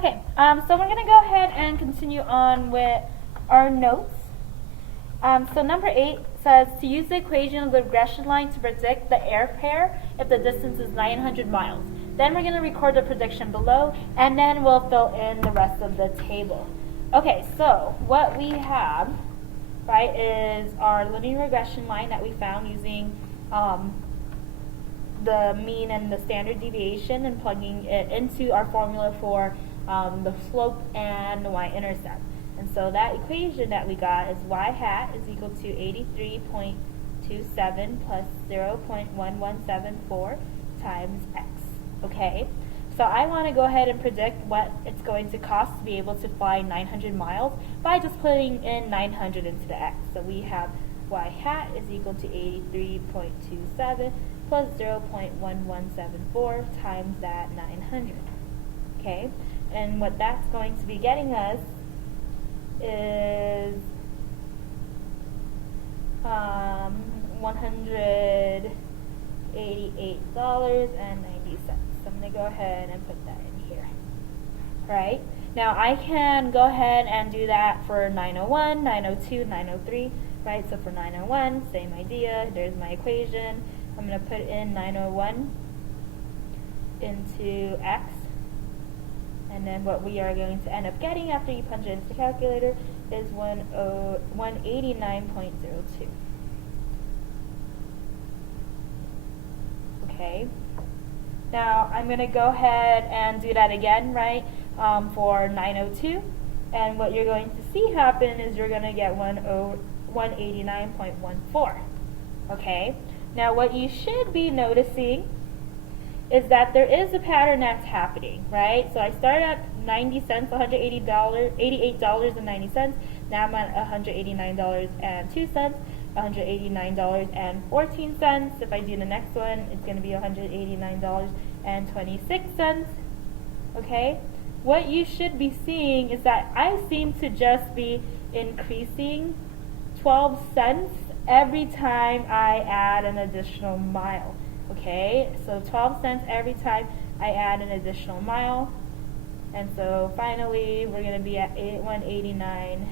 Okay, so we're going to go ahead and continue on with our notes. So number 8 says to use the equation of the regression line to predict the airfare if the distance is 900 miles. Then we're going to record the prediction below, and then we'll fill in the rest of the table. Okay, so what we have, right, is our linear regression line that we found using the mean and the standard deviation and plugging it into our formula for the slope and the y-intercept. And so that equation that we got is y hat is equal to 83.27 plus 0.1174 times x. Okay, so I want to go ahead and predict what it's going to cost to be able to fly 900 miles by just putting in 900 into the x. So we have y hat is equal to 83.27 plus 0.1174 times that 900. Okay, and what that's going to be getting us is $188.90. So I'm going to go ahead and put that in here. Right? Now I can go ahead and do that for 901, 902, 903. Right? So for 901, same idea. There's my equation. I'm going to put in 901 into x. And then what we are going to end up getting after you punch it into the calculator is 189.02. Okay. Now I'm going to go ahead and do that again, right, for 902. And what you're going to see happen is you're going to get 189.14. Okay. Now what you should be noticing is that there is a pattern that's happening, right? So I started at 90 cents, $88.90. Now I'm at $189.02, $189.14. If I do the next one, it's going to be $189.26. Okay? What you should be seeing is that I seem to just be increasing 12 cents every time I add an additional mile. Okay, so 12 cents every time I add an additional mile. And so finally we're going to be at $189.50.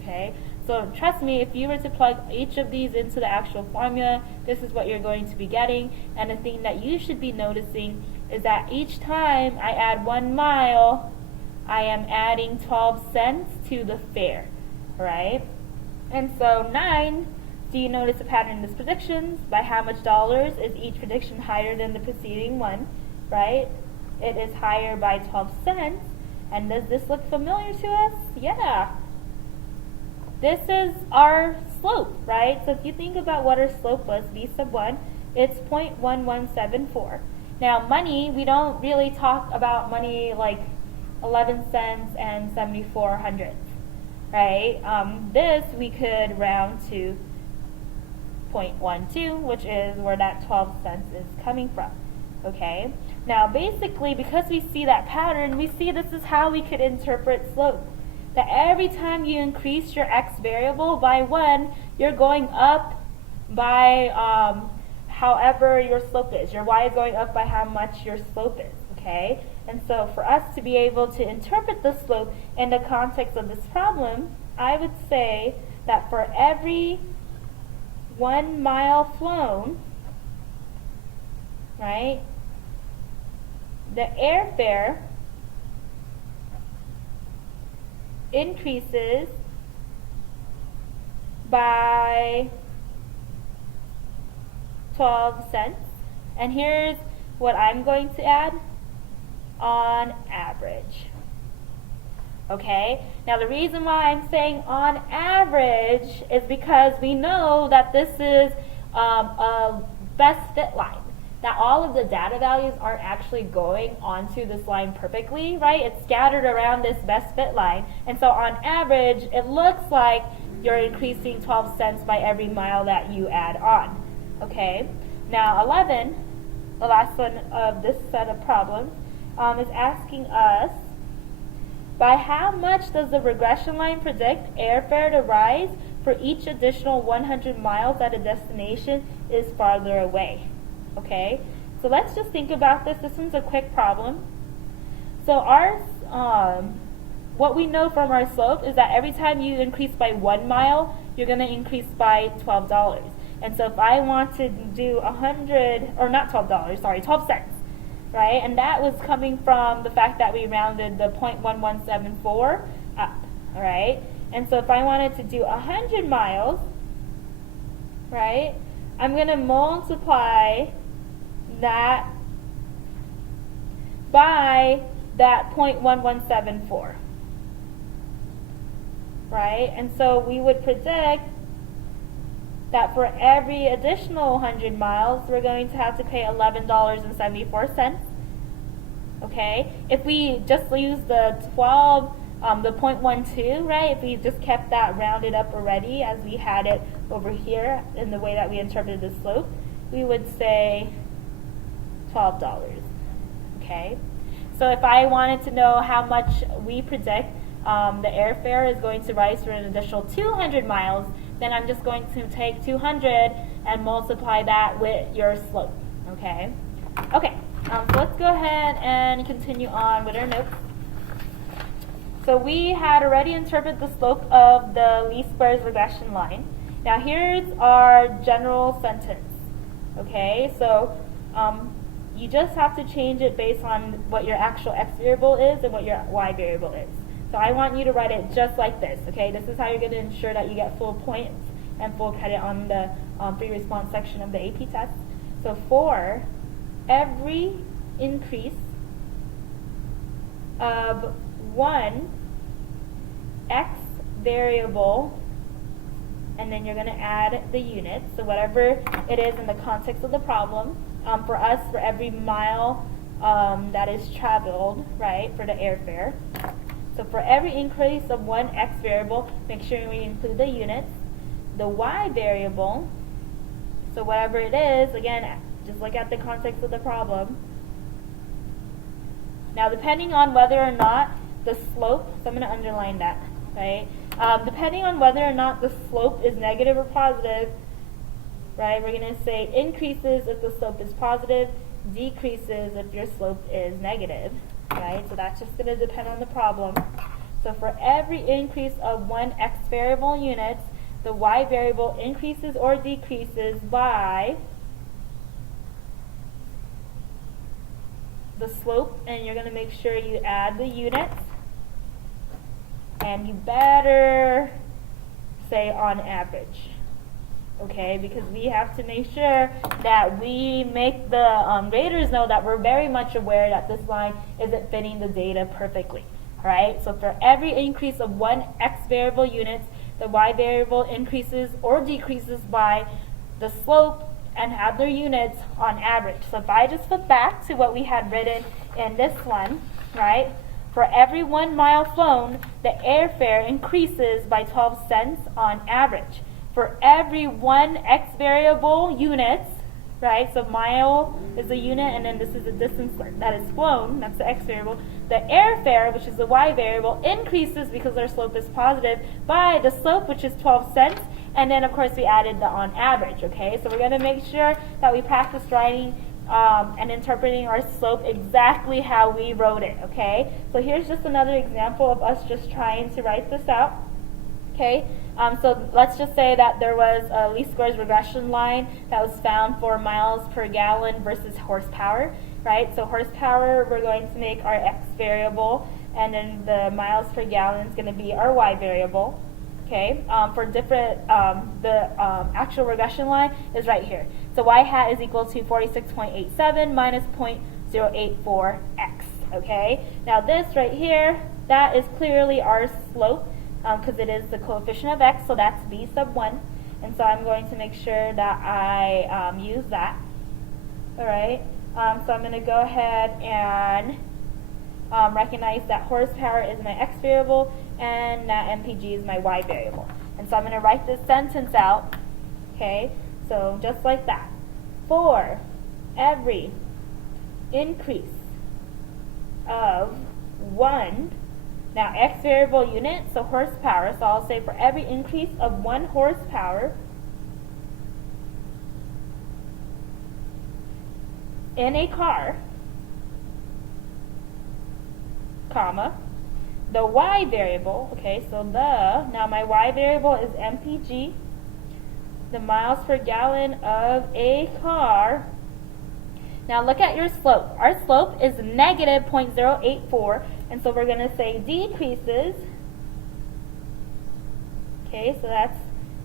Okay, so trust me, if you were to plug each of these into the actual formula, this is what you're going to be getting. And the thing that you should be noticing is that each time I add 1 mile, I am adding 12 cents to the fare. Right? And so 9, do you notice a pattern in this predictions? By how much dollars is each prediction higher than the preceding one, right? It is higher by 12 cents. And does this look familiar to us? Yeah. This is our slope, right? So if you think about what our slope was, V sub 1, it's 0.1174. Now money, we don't really talk about money like 11 cents and 74 hundredths, right? This we could round to 0.12, which is where that 12 cents is coming from. Okay? Now basically, because we see that pattern, we see this is how we could interpret slope. That every time you increase your x variable by 1, you're going up by however your slope is. Your y is going up by how much your slope is. Okay? And so for us to be able to interpret the slope in the context of this problem, I would say that for every 1 mile flown, right, the airfare increases by 12 cents. And here's what I'm going to add: on average. Okay, now the reason why I'm saying on average is because we know that this is a best fit line. That all of the data values aren't actually going onto this line perfectly, right? It's scattered around this best fit line. And so on average, it looks like you're increasing 12 cents by every mile that you add on. Okay, now 11, the last one of this set of problems, is asking us, by how much does the regression line predict airfare to rise for each additional 100 miles that a destination is farther away? Okay, so let's just think about this. This one's a quick problem. So what we know from our slope is that every time you increase by 1 mile, you're going to increase by $12. And so if I want to do 100, or not $12, sorry, 12 cents, right? And that was coming from the fact that we rounded the 0.1174 up, all right? And so if I wanted to do 100 miles, right, I'm going to multiply that by that 0.1174, right? And so we would predict that for every additional 100 miles, we're going to have to pay $11.74, okay? If we just use the 0.12, right, if we just kept that rounded up already as we had it over here in the way that we interpreted the slope, we would say $12, okay? So if I wanted to know how much we predict the airfare is going to rise for an additional 200 miles, then I'm just going to take 200 and multiply that with your slope, okay? Okay, so let's go ahead and continue on with our notes. So we had already interpreted the slope of the least squares regression line. Now here's our general sentence, okay? So you just have to change it based on what your actual x variable is and what your y variable is. So I want you to write it just like this, okay? This is how you're going to ensure that you get full points and full credit on the free response section of the AP test. So for every increase of one x variable, and then you're going to add the units, so whatever it is in the context of the problem. For us, for every mile that is traveled, right, for the airfare. So for every increase of one x variable, make sure we include the units. The y variable, so whatever it is, again, just look at the context of the problem. Now depending on whether or not the slope, so I'm going to underline that, right? Depending on whether or not the slope is negative or positive, right, we're going to say increases if the slope is positive, decreases if your slope is negative, right? So that's just going to depend on the problem. So for every increase of one x variable units, the y variable increases or decreases by the slope, and you're going to make sure you add the units. And you better say on average, okay, because we have to make sure that we make the graders know that we're very much aware that this line isn't fitting the data perfectly, all right? So for every increase of one x variable units, the y variable increases or decreases by the slope and add their units on average. So if I just flip back to what we had written in this one, right? For every 1 mile flown, the airfare increases by 12 cents on average. For every one x variable units, right, so mile is a unit and then this is the distance that is flown, that's the x variable, the airfare, which is the y variable, increases because our slope is positive by the slope, which is 12 cents, and then of course we added the on average, okay? So we're going to make sure that we practice writing and interpreting our slope exactly how we wrote it, okay? So here's just another example of us just trying to write this out, okay? So let's just say that there was a least squares regression line that was found for miles per gallon versus horsepower, right? So horsepower, we're going to make our x variable, and then the miles per gallon is going to be our y variable. Okay, for different, the actual regression line is right here. So y hat is equal to 46.87 minus 0.084x, okay? Now this right here, that is clearly our slope because it is the coefficient of x, so that's b sub 1. And so I'm going to make sure that I use that, all right? So I'm going to go ahead and recognize that horsepower is my x variable and that MPG is my y variable. And so I'm going to write this sentence out, okay? So just like that. For every increase of one, now x variable unit, so horsepower, so I'll say for every increase of 1 horsepower in a car, comma, the y variable, okay, so now my y variable is mpg, the miles per gallon of a car. Now look at your slope. Our slope is negative 0.084, and so we're going to say decreases. Okay, so that's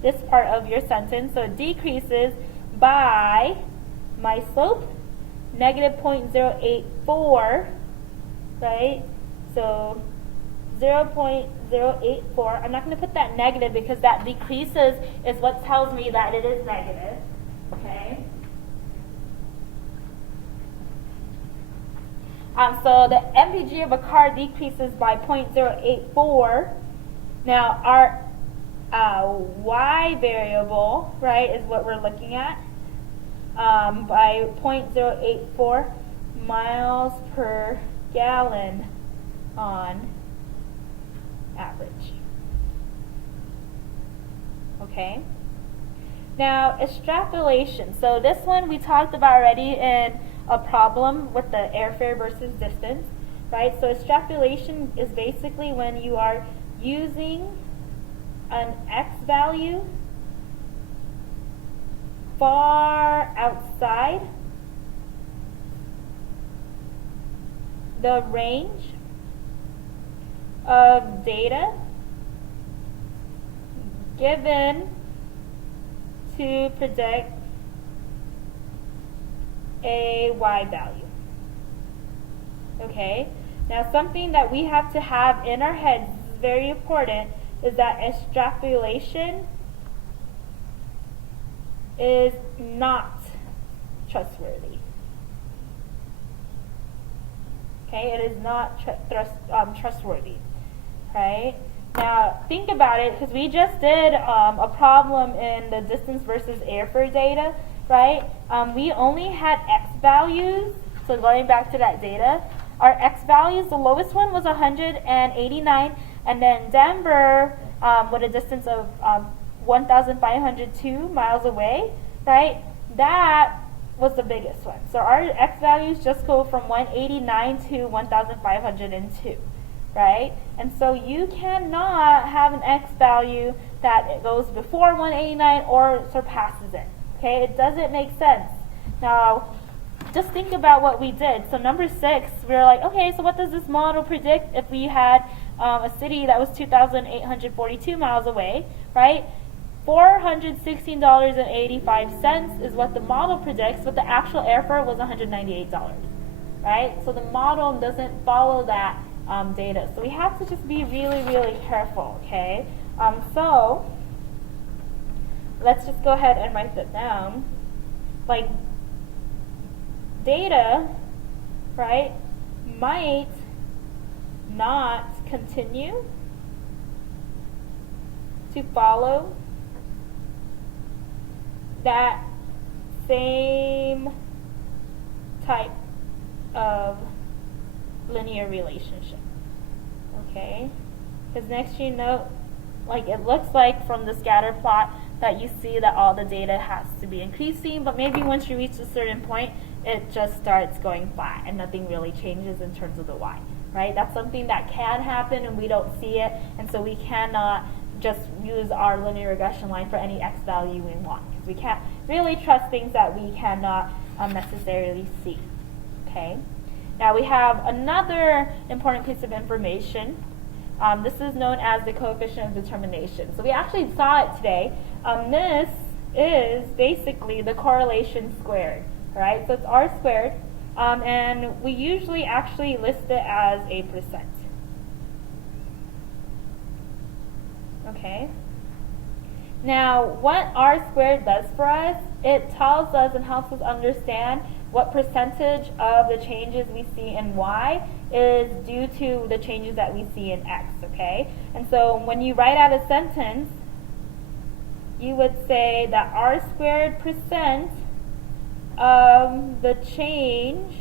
this part of your sentence. So it decreases by my slope, negative 0.084, right? So 0.084. I'm not going to put that negative because that decreases is what tells me that it is negative. Okay. So the mpg of a car decreases by 0.084. Now our y variable, right, is what we're looking at, by 0.084 miles per gallon on average. Okay. Now extrapolation. So this one we talked about already in a problem with the airfare versus distance, right? So extrapolation is basically when you are using an x value far outside the range of data given to predict a y value. Okay, now something that we have to have in our heads, is very important, is that extrapolation is not trustworthy. Okay, it is not trustworthy. Right? Now think about it, because we just did a problem in the distance versus airfare data, right? We only had x values. So going back to that data, our x values, the lowest one was 189, and then Denver, with a distance of 1,502 miles away, right? That was the biggest one. So our x values just go from 189 to 1,502, right? And so you cannot have an x value that it goes before 189 or surpasses it. Okay, it doesn't make sense. Now, just think about what we did. So number 6, we were like, okay, so what does this model predict if we had a city that was 2,842 miles away, right? $416.85 is what the model predicts, but the actual airfare was $198, right? So the model doesn't follow that data. So we have to just be really, really careful, okay? So let's just go ahead and write that down. Like, data, right, might not continue to follow that same type of linear relationship. Okay? Because next you know, like, it looks like from the scatter plot that you see that all the data has to be increasing, but maybe once you reach a certain point, it just starts going flat and nothing really changes in terms of the y, right? That's something that can happen and we don't see it, and so we cannot just use our linear regression line for any x value we want, because we can't really trust things that we cannot necessarily see. Okay. Now we have another important piece of information. This is known as the coefficient of determination. So we actually saw it today. This is basically the correlation squared. All right, so it's r squared, and we usually actually list it as a %. Okay. Now, what r squared does for us, it tells us and helps us understand what percentage of the changes we see in y is due to the changes that we see in x, okay? And so when you write out a sentence, you would say that r squared % of the change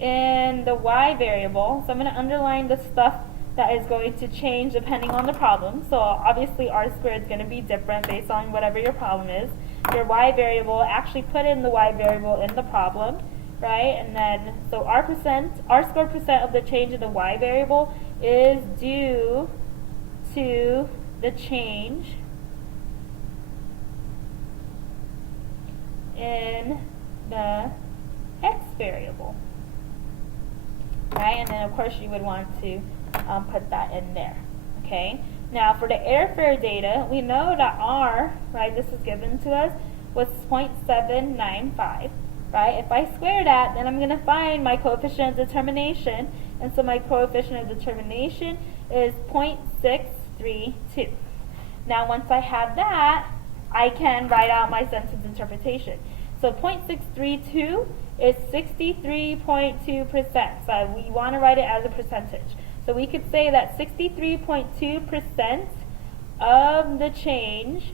in the y variable. So I'm going to underline the stuff that is going to change depending on the problem. So obviously r squared is going to be different based on whatever your problem is. Your y variable, actually put in the y variable in the problem, right? And then, so r squared percent of the change in the y variable is due to the change in the x variable, right? And then of course you would want to put that in there, okay? Now for the airfare data, we know that r, right, this is given to us, was 0.795, right? If I square that, then I'm going to find my coefficient of determination, and so my coefficient of determination is 0.632. Now once I have that, I can write out my sentence interpretation. So 0.632 is 63.2%. So we want to write it as a percentage. So we could say that 63.2% of the change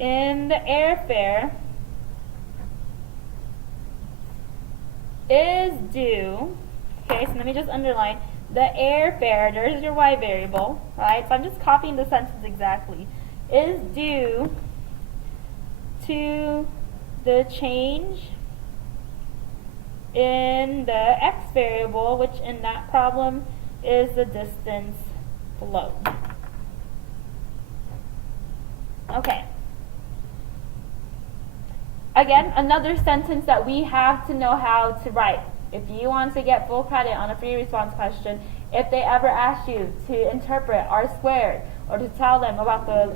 in the airfare is due, okay, so let me just underline, the airfare, there's your y variable, right, so I'm just copying the sentence exactly, is due to the change in the x variable, which in that problem is the distance flown. Okay. Again, another sentence that we have to know how to write. If you want to get full credit on a free response question, if they ever ask you to interpret r squared or to tell them about the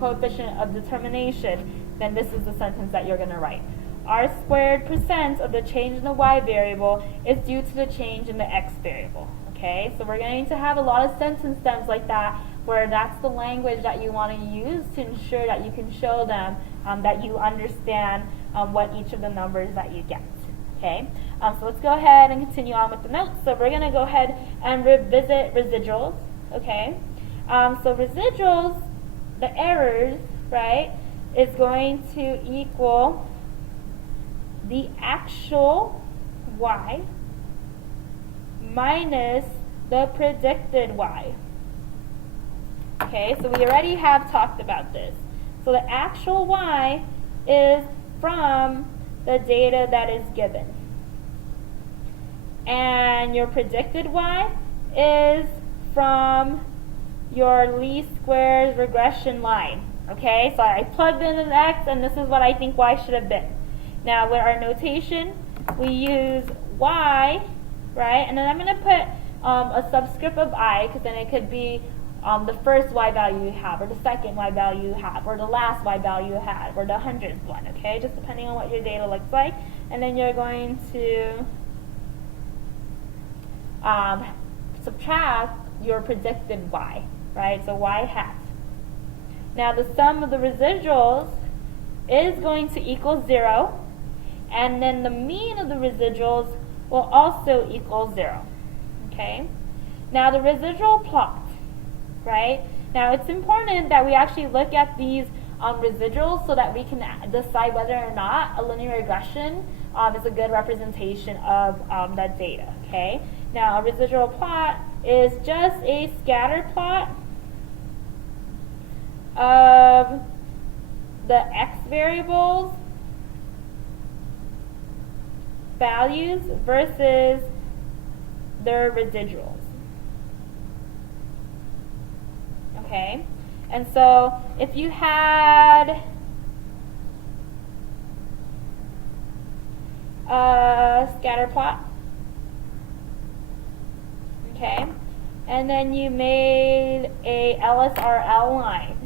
coefficient of determination, then this is the sentence that you're going to write. R squared percent of the change in the y variable is due to the change in the x variable. Okay, so we're going to have a lot of sentence stems like that, where that's the language that you want to use to ensure that you can show them that you understand what each of the numbers that you get. Okay, so let's go ahead and continue on with the notes. So we're going to go ahead and revisit residuals. Okay, so residuals, the errors, right, is going to equal the actual y minus the predicted y. Okay, so we already have talked about this. So the actual y is from the data that is given. And your predicted y is from your least squares regression line. Okay, so I plugged in an x, and this is what I think y should have been. Now with our notation, we use y, right? And then I'm going to put a subscript of I, because then it could be the first y value you have, or the second y value you have, or the last y value you have, or the 100th one, okay? Just depending on what your data looks like. And then you're going to subtract your predicted y, right? So y hat. Now the sum of the residuals is going to equal 0, and then the mean of the residuals will also equal 0. Okay? Now the residual plot, right? Now it's important that we actually look at these residuals so that we can decide whether or not a linear regression is a good representation of that data. Okay? Now a residual plot is just a scatter plot of the x variables values versus their residuals. Okay, and so if you had a scatter plot, okay, and then you made a LSRL line,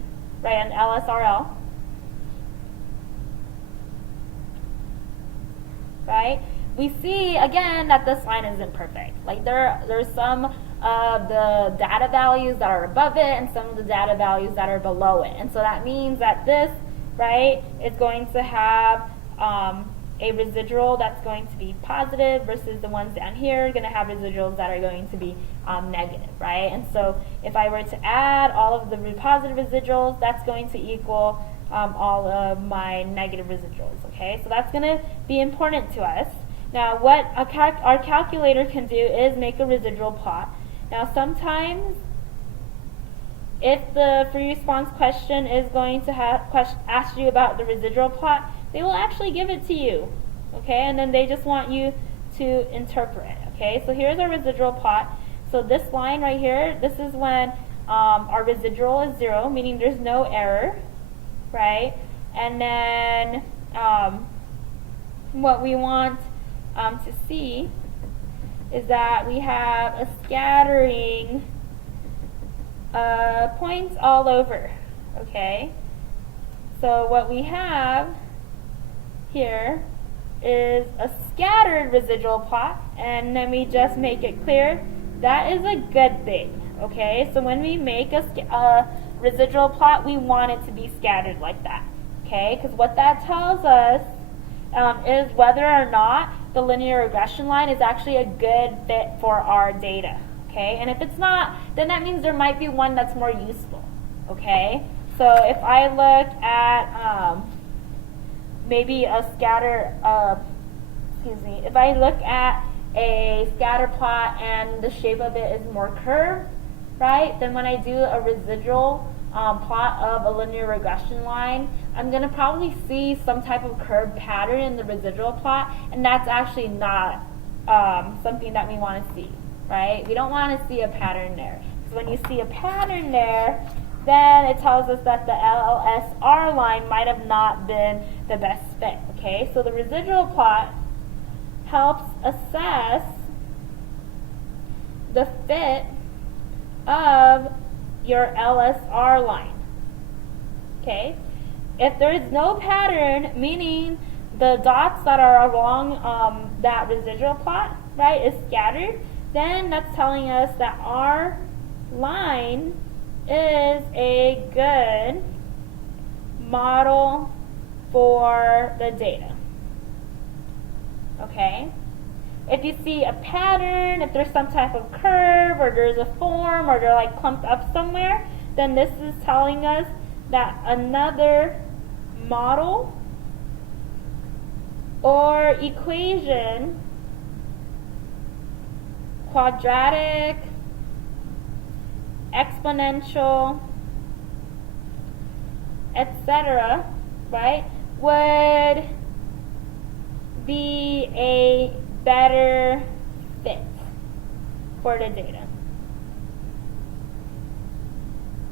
right, an LSRL, right? We see again that this line isn't perfect. Like there's some of the data values that are above it and some of the data values that are below it. And so that means that this, right, is going to have a residual that's going to be positive versus the ones down here are going to have residuals that are going to be negative, right? And so if I were to add all of the positive residuals, that's going to equal all of my negative residuals, okay? So that's going to be important to us. Now what our calculator can do is make a residual plot. Now sometimes if the free response question is going to ask you about the residual plot, they will actually give it to you, okay? And then they just want you to interpret it, okay? So here's our residual plot. So this line right here, this is when our residual is 0, meaning there's no error, right? And then what we want to see is that we have a scattering points all over, okay? So what we have here is a scattered residual plot, and let me just make it clear, that is a good thing, okay? So when we make a residual plot, we want it to be scattered like that, okay? Because what that tells us is whether or not the linear regression line is actually a good fit for our data, okay? And if it's not, then that means there might be one that's more useful, okay? So if I look at maybe a scatter, if I look at a scatter plot and the shape of it is more curved, right, then when I do a residual plot of a linear regression line, I'm going to probably see some type of curved pattern in the residual plot, and that's actually not something that we want to see, right? We don't want to see a pattern there. So when you see a pattern there, then it tells us that the LSR line might have not been the best fit, okay? So the residual plot helps assess the fit of your LSR line, okay? If there is no pattern, meaning the dots that are along that residual plot, right, is scattered, then that's telling us that our line is a good model for the data, okay? If you see a pattern, if there's some type of curve, or there's a form, or they're like clumped up somewhere, then this is telling us that another model or equation, quadratic, exponential, etc., right, would be a better fit for the data.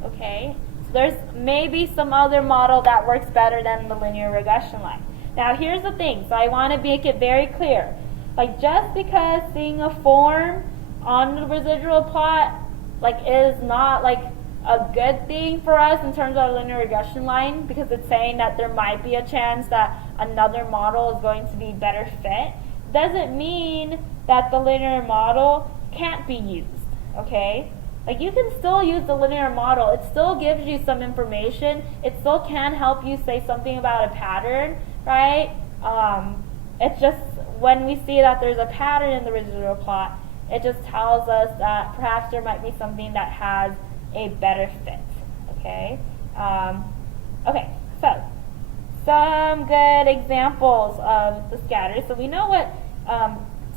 Okay, so there's maybe some other model that works better than the linear regression line. Now here's the thing, so I want to make it very clear. Like, just because seeing a form on the residual plot is not a good thing for us in terms of linear regression line, because it's saying that there might be a chance that another model is going to be better fit, doesn't mean that the linear model can't be used, okay? Like, you can still use the linear model. It still gives you some information. It still can help you say something about a pattern, right? It's just when we see that there's a pattern in the residual plot, it just tells us that perhaps there might be something that has a better fit, okay? Okay, so some good examples of the scatter. So we know what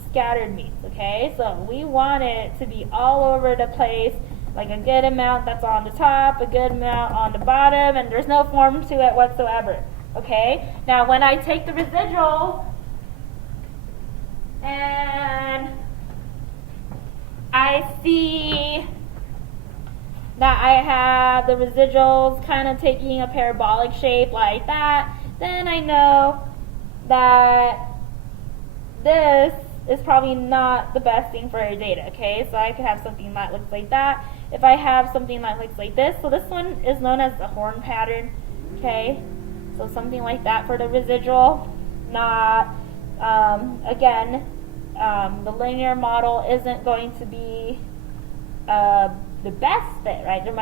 scattered means, okay? So we want it to be all over the place, like a good amount that's on the top, a good amount on the bottom, and there's no form to it whatsoever, okay? Now when I take the residual and I see that I have the residuals kind of taking a parabolic shape like that, then I know that this is probably not the best thing for our data, okay? So I could have something that looks like that. If I have something that looks like this, so this one is known as the horn pattern, okay? So something like that for the residual. Not, again, the linear model isn't going to be the best fit, right? There might